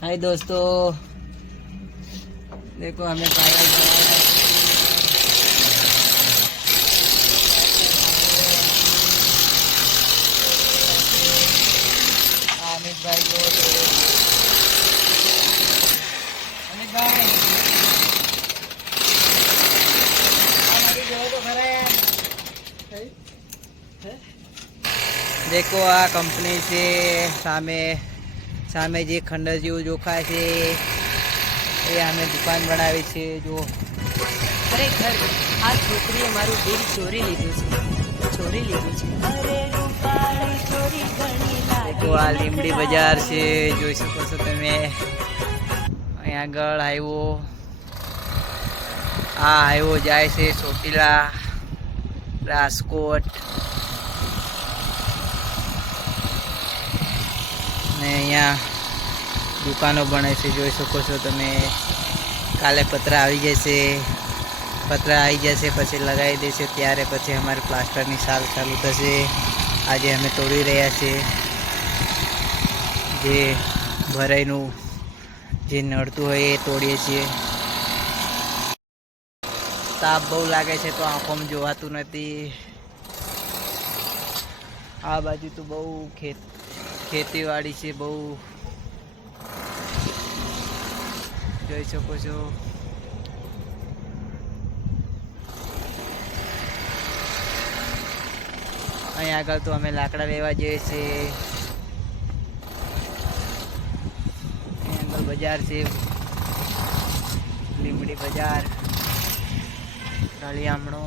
हाय दोस्तों, देखो हमें कागज बनाया अमित भाई को। अमित भाई तो खरा यार। देखो आ कंपनी से सामे सामे जे खंडर जेवुं जोखाय छे એ અમે દુકાન બનાવી છે। જો ખરેખર આ છોકરીએ મારું દિલ ચોરી લીધું છે। देखो आ લીમડી બજાર છે, જોઈ શકો છો તમે। અહીં આગળ હાઈવો જાય છે ચોટીલા રાજકોટ ને અહીંયા દુકાનો બને છે, જોઈ શકો છો તમે। કાલે પતરા આવી જશે, પછી લગાવી દેશે, ત્યારે પછી અમારે પ્લાસ્ટરની સાલ ચાલુ થશે। આજે અમે તોડી રહ્યા છીએ જે ભરાઈનું જે નડતું હોય એ તોડીએ છીએ। તાપ બહુ લાગે છે તો આંખોમાં જોવાતું નથી। આ બાજુ તો બહુ ખેતીવાડી છે, બહુ જોઈ શકો છો। અહીં આગળ તો અમે લાકડા લેવા જઈએ છીએ। અહીં આગળ બજાર છે, લીમડી બજાર, ઢાળિયામણો।